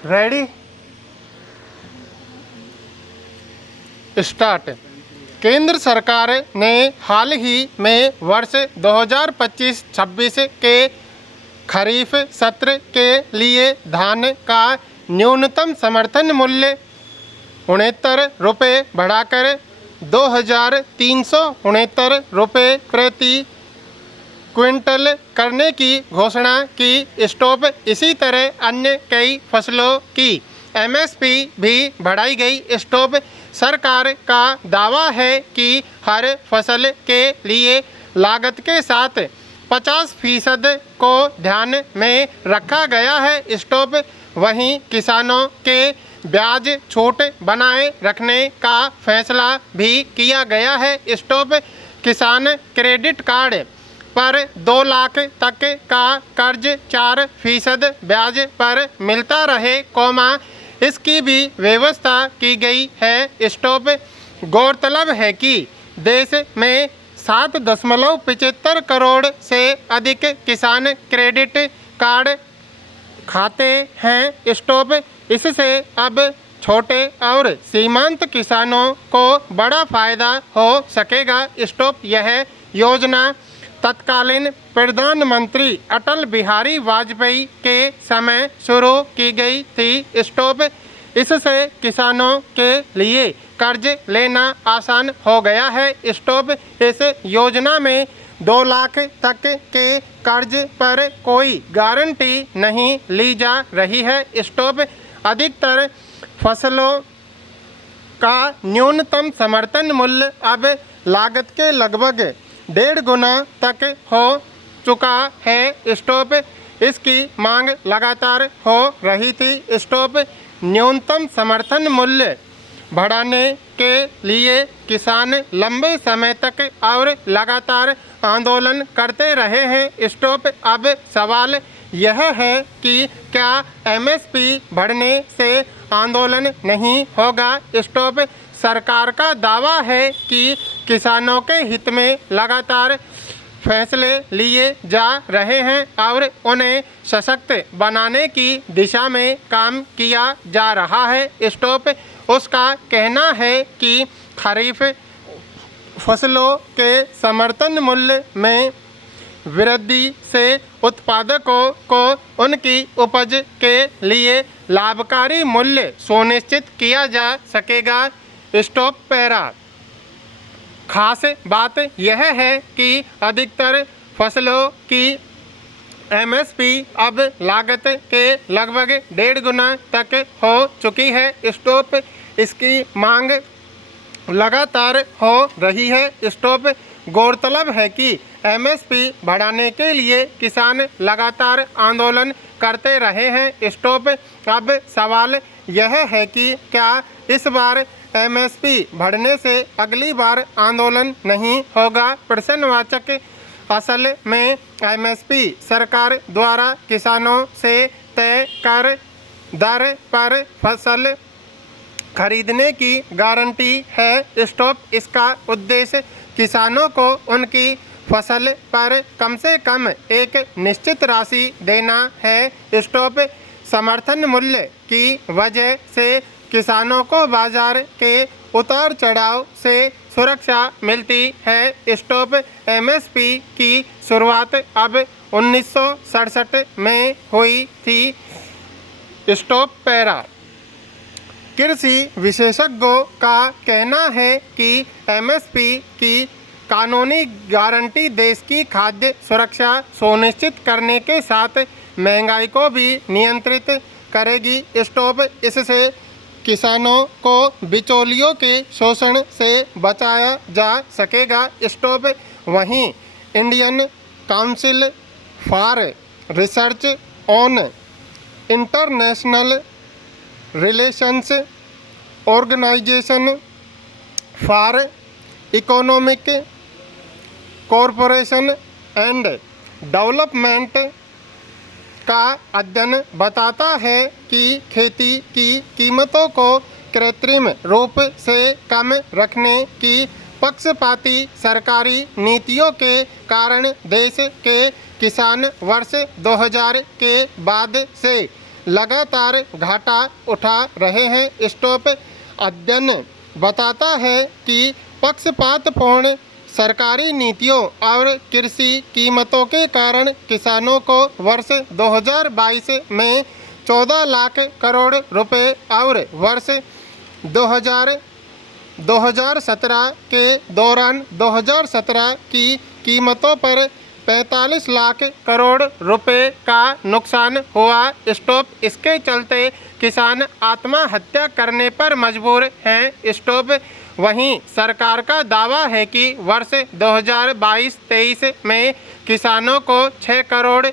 Ready start. केंद्र सरकार ने हाल ही में वर्ष 2025-26 के खरीफ सत्र के लिए धान का न्यूनतम समर्थन मूल्य 69 रुपये बढ़ाकर 2,369 रुपये प्रति क्विंटल करने की घोषणा की। स्टॉप इसी तरह अन्य कई फसलों की एमएसपी भी बढ़ाई गई। स्टॉप सरकार का दावा है कि हर फसल के लिए लागत के साथ 50% को ध्यान में रखा गया है। स्टॉप वहीं किसानों के ब्याज छूट बनाए रखने का फैसला भी किया गया है। स्टॉप किसान क्रेडिट कार्ड पर 2 लाख तक का कर्ज 4% ब्याज पर मिलता रहे, इसकी भी व्यवस्था की गई है। स्टॉप गौरतलब है कि देश में 7.75 करोड़ से अधिक किसान क्रेडिट कार्ड खाते हैं। स्टॉप इससे अब छोटे और सीमांत किसानों को बड़ा फायदा हो सकेगा। स्टॉप यह योजना तत्कालीन प्रधानमंत्री अटल बिहारी वाजपेयी के समय शुरू की गई थी। स्टॉप इससे किसानों के लिए कर्ज लेना आसान हो गया है। स्टॉप इस योजना में 2 लाख तक के कर्ज पर कोई गारंटी नहीं ली जा रही है। स्टॉप अधिकतर फसलों का न्यूनतम समर्थन मूल्य अब लागत के लगभग 1.5 गुना तक हो चुका है। स्टॉप इसकी मांग लगातार हो रही थी। स्टॉप न्यूनतम समर्थन मूल्य बढ़ाने के लिए किसान लंबे समय तक और लगातार आंदोलन करते रहे हैं। स्टॉप अब सवाल यह है कि क्या एमएसपी बढ़ने से आंदोलन नहीं होगा। स्टॉप सरकार का दावा है कि किसानों के हित में लगातार फैसले लिए जा रहे हैं और उन्हें सशक्त बनाने की दिशा में काम किया जा रहा है। स्टॉप उसका कहना है कि खरीफ फसलों के समर्थन मूल्य में वृद्धि से उत्पादकों को उनकी उपज के लिए लाभकारी मूल्य सुनिश्चित किया जा सकेगा। स्टॉप पैरा खास बात यह है कि अधिकतर फसलों की एमएसपी अब लागत के लगभग 1.5 गुना तक हो चुकी है। स्टॉप इसकी मांग लगातार हो रही है। स्टॉप गौरतलब है कि एमएसपी बढ़ाने के लिए किसान लगातार आंदोलन करते रहे हैं। स्टॉप अब सवाल यह है कि क्या इस बार एमएसपी बढ़ने से अगली बार आंदोलन नहीं होगा। प्रश्नवाचक असल में एमएसपी सरकार द्वारा किसानों से तय कर दर पर फसल खरीदने की गारंटी है। स्टॉप इसका उद्देश्य किसानों को उनकी फसल पर कम से कम एक निश्चित राशि देना है। स्टॉप समर्थन मूल्य की वजह से किसानों को बाजार के उतार चढ़ाव से सुरक्षा मिलती है। स्टॉप एमएसपी की शुरुआत अब 1967 में हुई थी। स्टॉप पैरा कृषि विशेषज्ञों का कहना है कि एमएसपी की कानूनी गारंटी देश की खाद्य सुरक्षा सुनिश्चित करने के साथ महंगाई को भी नियंत्रित करेगी। स्टॉप इससे किसानों को बिचौलियों के शोषण से बचाया जा सकेगा। स्टॉप वहीं Indian council for research on international relations, organisation for economic cooperation and development का अध्ययन बताता है कि खेती की कीमतों को कृत्रिम रूप से कम रखने की पक्षपाती सरकारी नीतियों के कारण देश के किसान वर्ष 2000 के बाद से लगातार घाटा उठा रहे हैं। स्टॉप अध्ययन बताता है कि पक्षपातपूर्ण सरकारी नीतियों और कृषि कीमतों के कारण किसानों को वर्ष 2022 में 14 लाख करोड़ रुपए और वर्ष 2017 के दौरान 2017 की कीमतों पर 45 लाख करोड़ रुपए का नुकसान हुआ। स्टॉप इसके चलते किसान आत्महत्या करने पर मजबूर हैं। स्टॉप वहीं सरकार का दावा है कि वर्ष 2022-23 में किसानों को 6 करोड़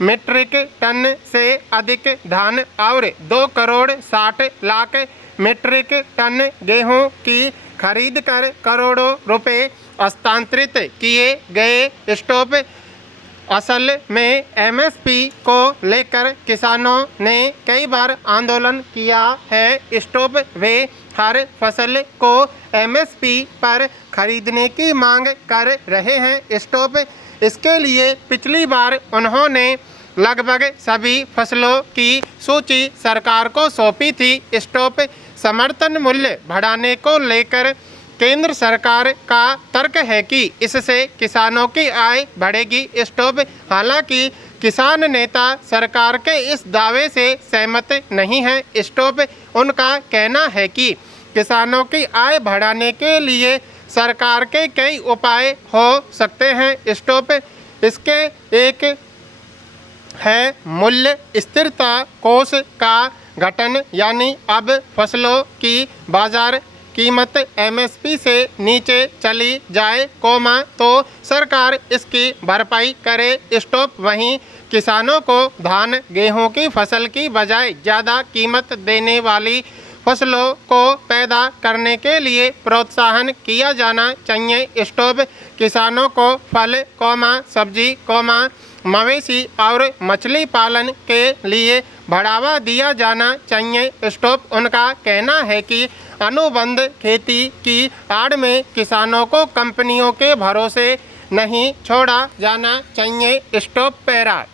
मीट्रिक टन से अधिक धान और 2 करोड़ 60 लाख मीट्रिक टन गेहूं की खरीद कर करोड़ों रुपए हस्तांतरित किए गए। स्टॉप असल में एमएसपी को लेकर किसानों ने कई बार आंदोलन किया है। स्टॉप वे हर फसल को एमएसपी पर खरीदने की मांग कर रहे हैं। स्टॉप इसके लिए पिछली बार उन्होंने लगभग सभी फसलों की सूची सरकार को सौंपी थी। स्टॉप समर्थन मूल्य बढ़ाने को लेकर केंद्र सरकार का तर्क है कि इससे किसानों की आय बढ़ेगी। स्टॉप हालांकि किसान नेता सरकार के इस दावे से सहमत नहीं है। स्टॉप उनका कहना है कि किसानों की आय बढ़ाने के लिए सरकार के कई उपाय हो सकते हैं। स्टॉप इसके एक है मूल्य स्थिरता कोष का गठन, यानी अब फसलों की बाजार कीमत एमएसपी से नीचे चली जाए, तो सरकार इसकी भरपाई करे। स्टॉप वहीं किसानों को धान गेहूं की फसल की बजाय ज़्यादा कीमत देने वाली फसलों को पैदा करने के लिए प्रोत्साहन किया जाना चाहिए। स्टॉप किसानों को फल, सब्जी, मवेशी और मछली पालन के लिए बढ़ावा दिया जाना चाहिए। स्टॉप उनका कहना है कि अनुबंध खेती की आड़ में किसानों को कंपनियों के भरोसे नहीं छोड़ा जाना चाहिए। स्टॉप पैरा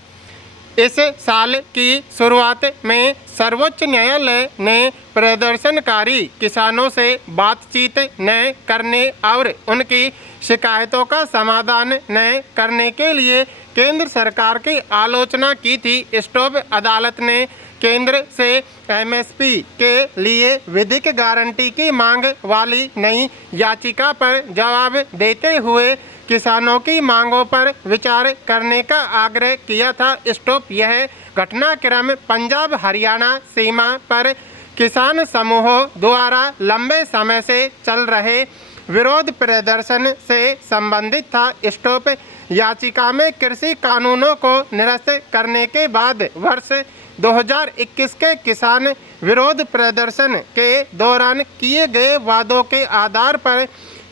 इस साल की शुरुआत में सर्वोच्च न्यायालय ने प्रदर्शनकारी किसानों से बातचीत न करने और उनकी शिकायतों का समाधान न करने के लिए केंद्र सरकार की आलोचना की थी। स्टॉप अदालत ने केंद्र से एमएसपी के लिए विधिक गारंटी की मांग वाली नई याचिका पर जवाब देते हुए किसानों की मांगों पर विचार करने का आग्रह किया था। स्टॉप यह घटनाक्रम पंजाब हरियाणा सीमा पर किसान समूहों द्वारा लंबे समय से चल रहे विरोध प्रदर्शन से संबंधित था। स्टॉप याचिका में कृषि कानूनों को निरस्त करने के बाद वर्ष 2021 के किसान विरोध प्रदर्शन के दौरान किए गए वादों के आधार पर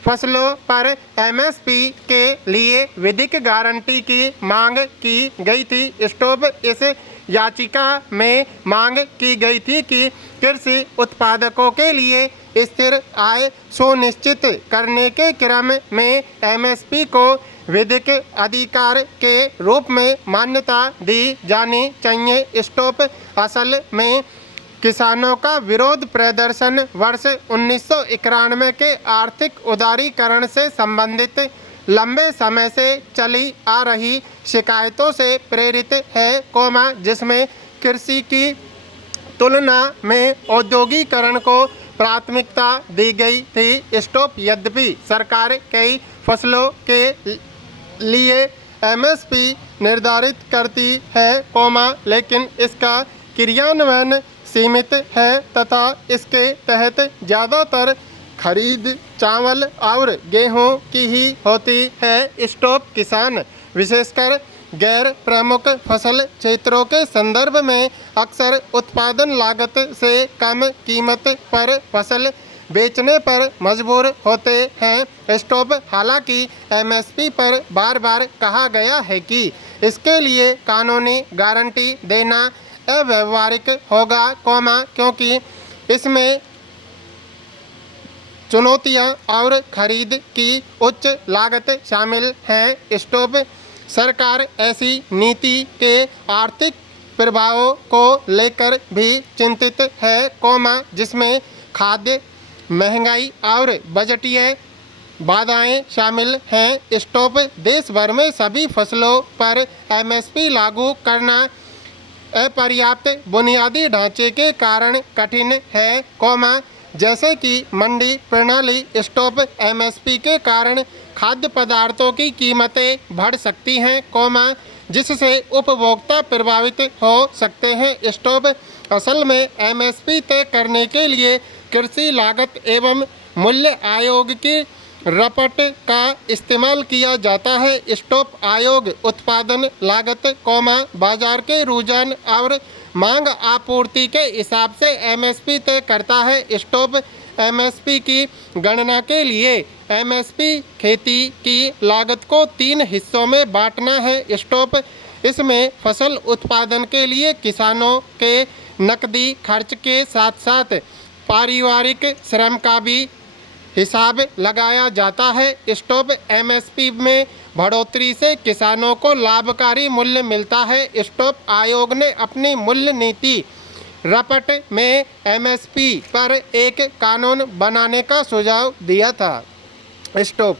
फसलों पर एमएसपी के लिए विधिक गारंटी की मांग की गई थी। स्टॉप इस याचिका में मांग की गई थी कि कृषि उत्पादकों के लिए स्थिर आय सुनिश्चित करने के क्रम में एमएसपी को विधिक अधिकार के रूप में मान्यता दी जानी चाहिए। स्टॉप असल में किसानों का विरोध प्रदर्शन वर्ष 1991 के आर्थिक उदारीकरण से संबंधित लंबे समय से चली आ रही शिकायतों से प्रेरित है, जिसमें कृषि की तुलना में औद्योगिकरण को प्राथमिकता दी गई थी। स्टॉप यद्यपि सरकार कई फसलों के लिए एमएसपी निर्धारित करती है, लेकिन इसका क्रियान्वयन सीमित है तथा इसके तहत ज़्यादातर खरीद चावल और गेहूं की ही होती है। स्टॉप किसान विशेषकर गैर प्रमुख फसल क्षेत्रों के संदर्भ में अक्सर उत्पादन लागत से कम कीमत पर फसल बेचने पर मजबूर होते हैं। स्टॉप हालांकि एमएसपी पर बार बार कहा गया है कि इसके लिए कानूनी गारंटी देना अव्यावहारिक होगा, क्योंकि इसमें चुनौतियां और खरीद की उच्च लागत शामिल हैं। स्टॉप सरकार ऐसी नीति के आर्थिक प्रभावों को लेकर भी चिंतित है, जिसमें खाद्य महंगाई और बजटीय बाधाएं शामिल हैं। स्टॉप देश भर में सभी फसलों पर एमएसपी लागू करना अपर्याप्त बुनियादी ढांचे के कारण कठिन है, जैसे कि मंडी प्रणाली। स्टॉप एमएसपी के कारण खाद्य पदार्थों की कीमतें बढ़ सकती हैं, जिससे उपभोक्ता प्रभावित हो सकते हैं। स्टॉप असल में एमएसपी तय करने के लिए कृषि लागत एवं मूल्य आयोग की रपट का इस्तेमाल किया जाता है। स्टॉप आयोग उत्पादन लागत, बाजार के रुझान और मांग आपूर्ति के हिसाब से एमएसपी तय करता है। स्टॉप एमएसपी की गणना के लिए एमएसपी खेती की लागत को 3 हिस्सों में बांटना है। स्टॉप इसमें फसल उत्पादन के लिए किसानों के नकदी खर्च के साथ साथ पारिवारिक श्रम का भी हिसाब लगाया जाता है। स्टॉप एमएसपी में बढ़ोतरी से किसानों को लाभकारी मूल्य मिलता है। स्टॉप आयोग ने अपनी मूल्य नीति रपट में एमएसपी पर एक कानून बनाने का सुझाव दिया था। स्टॉप